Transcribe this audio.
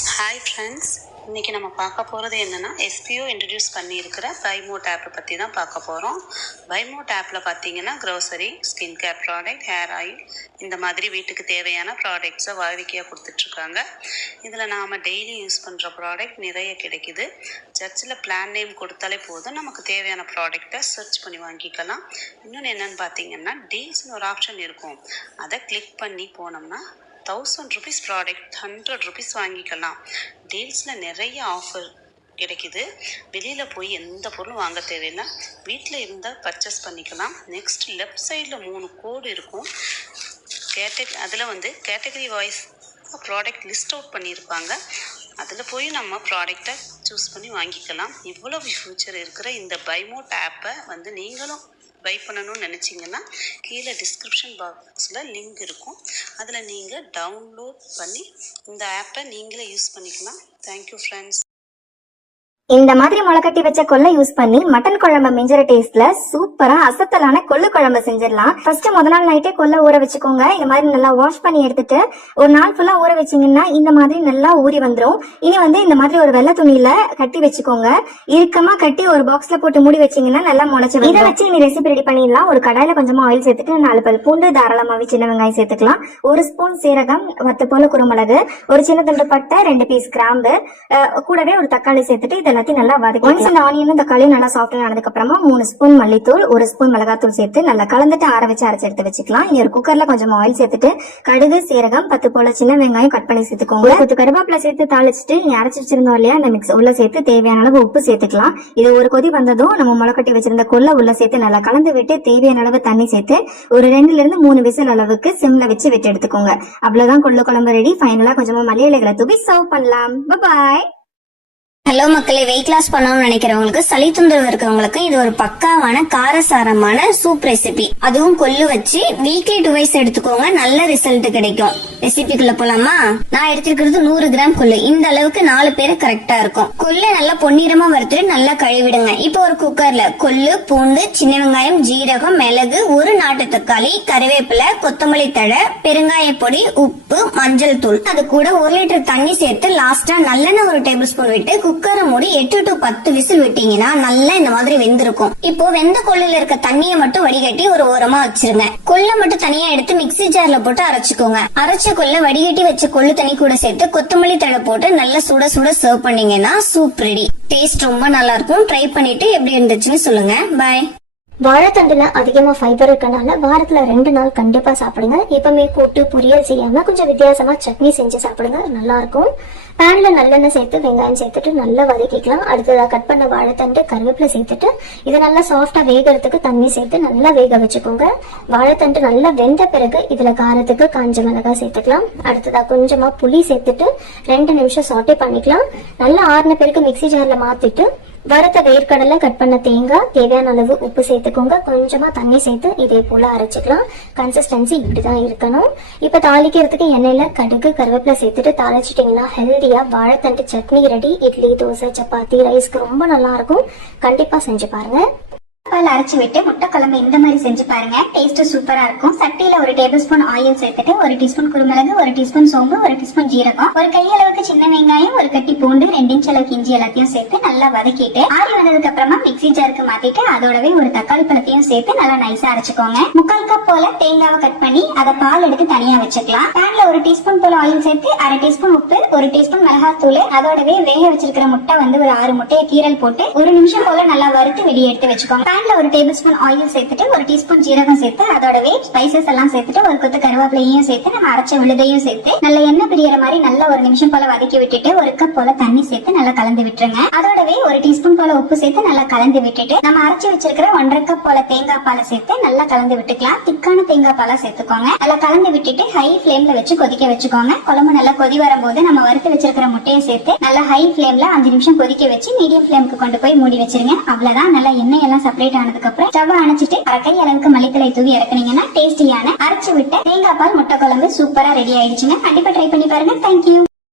Hi friends, இன்றைக்கி நம்ம பார்க்க போகிறது என்னென்னா எஸ்பிஓ இன்ட்ரடியூஸ் பண்ணியிருக்கிற பைமோட் ஆப்பை பற்றி தான் பார்க்க போகிறோம். பைமோட் ஆப்பில் பார்த்தீங்கன்னா grocery, skin care product, hair oil இந்த மாதிரி வீட்டுக்கு தேவையான ப்ராடக்ட்ஸை வாடிக்கையாக கொடுத்துட்ருக்காங்க. இதில் நாம் டெய்லி யூஸ் பண்ணுற ப்ராடக்ட் நிறைய கிடைக்குது. சர்ச்சில் பிளான் நேம் கொடுத்தாலே போதும், நமக்கு தேவையான ப்ராடக்டை சர்ச் பண்ணி வாங்கிக்கலாம். இன்னொன்று என்னென்னு பார்த்தீங்கன்னா டீல்ஸ்னு ஒரு ஆப்ஷன் இருக்கும். அதை கிளிக் பண்ணி போனோம்னா 1000 rupees ப்ராடக்ட் 100 rupees வாங்கிக்கலாம். டீல்ஸில் நிறைய ஆஃபர் கிடைக்குது. வெளியில் போய் எந்த பொருளும் வாங்க தேவையில்லை, வீட்டில் இருந்தால் பர்ச்சேஸ் பண்ணிக்கலாம். நெக்ஸ்ட் லெஃப்ட் சைடில் 3 கோடு இருக்கும். அதில் category wise product list out பண்ணியிருப்பாங்க. அதில் போய் நம்ம ப்ராடக்டை சூஸ் பண்ணி வாங்கிக்கலாம். இவ்வளவு ஃபியூச்சர் இருக்கிற இந்த பைமோட் ஆப்பை நீங்களும் பை பண்ணணும்னு நினச்சிங்கன்னா கீழே டிஸ்கிரிப்ஷன் பாக்ஸில் லிங்க் இருக்கும். அதில் நீங்கள் டவுன்லோட் பண்ணி இந்த ஆப்பை நீங்களே யூஸ் பண்ணிக்கலாம். Thank you friends. இந்த மாதிரி முளைக்கட்டி வச்ச கொள்ளை யூஸ் பண்ணி மட்டன் குழம்பு மிஞ்சிற டேஸ்ட்ல சூப்பரா அசத்தலான கொள்ளு குழம்பு செஞ்சிடலாம். ஃபர்ஸ்ட் முதல் நாள் நைட்டே கொள்ளை ஊற வச்சுக்கோங்க. இந்த மாதிரி நல்லா வாஷ் பண்ணி எடுத்துட்டு ஒரு நாள் ஃபுல்லா ஊற வச்சீங்கன்னா இந்த மாதிரி நல்லா ஊறி வந்துடும். இனி இந்த மாதிரி ஒரு வெள்ளை துணியில கட்டி வச்சுக்கோங்க. இறுக்கமா கட்டி ஒரு பாக்ஸ்ல போட்டு மூடி வச்சீங்கன்னா நல்லா முளைச்சு. இதை வச்சு இனி ரெசிபி ரெடி பண்ணிடலாம். ஒரு கடாயில கொஞ்சமா ஆயில் சேர்த்துட்டு 4 பல் பூண்டு, தாராளமாவே சின்ன வெங்காயம் சேர்த்துக்கலாம். 1 ஸ்பூன் சீரகம், 10 போல குருமிளகு, ஒரு சின்ன துண்டு பட்டை, 2 பீஸ் கிராம்பு, கூடவே ஒரு தக்காளி சேர்த்துட்டு இதெல்லாம் நல்லா வதக்கி இந்த ஆனியனும் தக்காளியும் நல்லா சாஃப்ட் ஆனதுக்கு அப்புறமா 3 ஸ்பூன் மல்லித்தூள், 1 ஸ்பூன் மிளகாத்தூள் சேர்த்து நல்லா கலந்துட்டு ஆற வச்சு அரைச்சு எடுத்து வச்சுக்கலாம். இனி ஒரு குக்கர்ல கொஞ்சம் ஆயில் சேர்த்துட்டு கடுகு, சீரகம், 10 போல சின்ன வெங்காயம் கட் பண்ணி சேர்த்துக்கோங்க. கொஞ்சம் கருவேப்பிலை சேர்த்து தாளிச்சுட்டு நீ அரைச்சு வச்சிருந்தோம் இல்லையா, அந்த மிக்ஸ் உள்ள சேர்த்து தேவையான அளவு உப்பு சேர்த்துக்கலாம். இது ஒரு கொதி வந்ததும் நம்ம முளைக்கட்டி வச்சிருந்த கொள்ளை உள்ள சேர்த்து நல்லா கலந்து விட்டு தேவையான அளவு தண்ணி சேர்த்து ஒரு 2 ல இருந்து 3 விசில் அளவுக்கு சிம்ல வச்சு விட்டு எடுத்துக்கோங்க. அவ்வளவுதான் கொள்ளு குழம்பு ரெடி. ஃபைனலா கொஞ்சமா மல்லி இலைகளை தூவி சர்வ் பண்ணலாம். பாய். ஹலோ மக்களே, வெயிட் லாஸ் பண்ணணும்னு நினைக்கிறவங்களுக்கு, சளி தொந்தரவு இருக்கிறவங்களுக்கு இது ஒரு பக்காவான காரசாரமான சூப் ரெசிபி. அதுவும் கொள்ளு வச்சு வீக்லி 2 வைஸ் எடுத்துக்கோங்க, நல்ல ரிசல்ட் கிடைக்கும். ரெசிபிக்குள்ள போலாமா? நான் எடுத்திருக்கிறது 100 கிராம் கொள்ளு. இந்த அளவுக்கு 4 பேரு கரெக்டா இருக்கும். கொள்ளு நல்லா பொன்னிறமா வறுத்துட்டு நல்லா கழுவிடுங்க. இப்போ ஒரு குக்கர்ல கொள்ளு, பூண்டு, சின்ன வெங்காயம், ஜீரகம், மிளகு, 1 நாட்டு தக்காளி, கருவேப்பிலை, கொத்தமல்லி தழை, பெருங்காய பொடி, உப்பு, மஞ்சள் தூள், அது கூட 1 லிட்டர் தண்ணி சேர்த்து லாஸ்டா நல்லெண்ணெய் 1 டேபிள் ஸ்பூன் விட்டு குக்கரை மூடி 8 to 10 விசில் விட்டீங்கன்னா நல்லா இந்த மாதிரி வெந்திருக்கும். இப்போ வெந்த கொள்ளுல இருக்க தண்ணியை மட்டும் வடிகட்டி ஒரு ஓரமா வச்சிருங்க. கொள்ளை மட்டும் தனியா எடுத்து மிக்ஸி ஜார்ல போட்டு அரைச்சுக்கோங்க. அரைச்ச கொள்ளை வடிகட்டி வச்ச கொள்ளு தண்ணி கூட சேர்த்து கொத்தமல்லி தழை போட்டு நல்லா சுட சுட சர்வ் பண்ணீங்கன்னா சூப் ரெடி. டேஸ்ட் ரொம்ப நல்லா இருக்கும். ட்ரை பண்ணிட்டு எப்படி இருந்துச்சுன்னு சொல்லுங்க. பாய். வாழைத்தண்டுல அதிகமா ஃபைபர் இருக்கனால வாரத்துல 2 நாள் கண்டிப்பா சாப்பிடுங்க. எப்பவுமே கூட்டு பொரியல் செய்யாம கொஞ்சம் வித்தியாசமா சட்னி செஞ்சு சாப்பிடுங்க, நல்லா இருக்கும். பேன்ல நல்லெண்ணெய் சேர்த்து வெங்காயம் சேர்த்துட்டு நல்லா வதக்கிக்கலாம். அடுத்ததா கட் பண்ண வாழைத்தண்டு, கருவேப்பிலை சேர்த்துட்டு இதை நல்லா சாஃப்டா வேகிறதுக்கு தண்ணி சேர்த்து நல்லா வேக வச்சுக்கோங்க. வாழைத்தண்டு நல்லா வெந்த பிறகு இதுல காரத்துக்கு காஞ்ச மிளகாய் சேர்த்துக்கலாம். அடுத்ததா கொஞ்சமா புளி சேர்த்துட்டு 2 நிமிஷம் சாட்டே பண்ணிக்கலாம். நல்லா ஆறின பிறகு மிக்ஸி ஜார்ல மாத்திட்டு வறுத்த வேர்க்கடலை, கட் பண்ண தேங்காய், தேவையான அளவு உப்பு சேர்த்துக்கோங்க. கொஞ்சமா தண்ணி சேர்த்து இதே போல அரைச்சிக்கலாம். கன்சிஸ்டன்சி இப்படிதான் இருக்கணும். இப்ப தாளிக்கிறதுக்கு எண்ணெயில கடுகு, கருவேப்பிலை சேர்த்துட்டு தாளிச்சிட்டீங்கன்னா ஹெல்தியா வாழைத்தண்டு சட்னி ரெடி. இட்லி, தோசை, சப்பாத்தி, ரைஸ்க்கு ரொம்ப நல்லா இருக்கும். கண்டிப்பா செஞ்சு பாருங்க. அரைச்சு விட்டு முட்டை குழம்பு இந்த மாதிரி செஞ்சு பாருங்க. டேஸ்ட் சூப்பரா இருக்கும். சட்டியில 1 டேபிள் ஸ்பூன் ஆயில் சேர்த்துட்டு 1 டீஸ்பூன் குருமிளகு, 1 டீஸ்பூன் சோம்பு, 1 டீஸ்பூன் ஜீரகம், ஒரு கையளவுக்கு சின்ன வெங்காயம், 1 கட்டி பூண்டு, 2 இன்ச் அளவுக்கு இஞ்சி எல்லாத்தையும் சேர்த்து நல்லா வதக்கிட்டு ஆறி வந்ததுக்கு அப்புறமா மிக்ஸி ஜாருக்கு மாத்திட்டு அதோடவே ஒரு தக்காளி பழத்தையும் சேர்த்து நல்லா நைஸா அரைச்சுக்கோங்க. 3/4 கப் போல தேங்காவை கட் பண்ணி அதை பால் எடுத்து தனியா வச்சுக்கலாம். பேன்ல 1 டீஸ்பூன் போல ஆயில் சேர்த்து 1/2 டீஸ்பூன் உப்பு, 1 டீஸ்பூன் மிளகாத்தூள், அதோடவே வேக வச்சிருக்கிற முட்டை ஒரு 6 முட்டையை கீரல் போட்டு 1 நிமிஷம் போல நல்லா வறுத்து வெளியே எடுத்து வச்சுக்கோங்க. பேன்ல 1 டேபிள் ஸ்பூன் ஆயில் சேர்த்துட்டு 1 டீஸ்பூன் ஜீரகம் சேர்த்து அதோடவே ஸ்பைசஸ் எல்லாம் சேர்த்துட்டு 1 கொத்து கருவேப்பிலையும் சேர்த்து நம்ம அரைச்ச விழுதையும் சேர்த்து நல்ல எண்ணெய் பிரியற மாதிரி நல்லா 1 நிமிஷம் போல வதக்கி விட்டுட்டு 1 கப் போல தண்ணி சேர்த்து நல்லா கலந்து விட்டுருங்க. அதோடவே 1 டீஸ்பூன் போல உப்பு சேர்த்து நல்லா கலந்து விட்டுட்டு நம்ம அரைச்சு வச்சிருக்கிற 1/2 கப் போல தேங்காய் பாலை சேர்த்து நல்லா கலந்து விட்டுக்கலாம். திக்கான தேங்காய் பாலை சேர்த்துக்கோங்க. நல்லா கலந்து விட்டுட்டு ஹை ஃபிளேம்ல வச்சு கொதிக்க வச்சுக்கோங்க. குழம்பு நல்லா கொதி வரும்போது நம்ம வறுத்து வச்சிருக்கிற முட்டையை சேர்த்து நல்லா ஹை ஃபிளேம்ல 5 நிமிஷம் கொதிக்க வச்சு மீடியம் ஃபிளேமுக்கு கொண்டு போய் மூடி வச்சிருங்க. அவ்வளவுதான். நல்லா எண்ணெய் எல்லாம் செப்பரேட் ஆனதுக்கு அப்புறம் ஸ்டவ் அணைச்சிட்டு 1/2 கை அளவுக்கு மல்லித்தலை தூவி இறக்குனீங்கன்னா டேஸ்டியான அரைச்சு விட்ட தேங்காய் பால் முட்டை குழம்பு சூப்பரா ரெடி ஆயிடுச்சுங்க. கண்டிப்பா ட்ரை பண்ணி பாருங்க. தேங்க்யூ.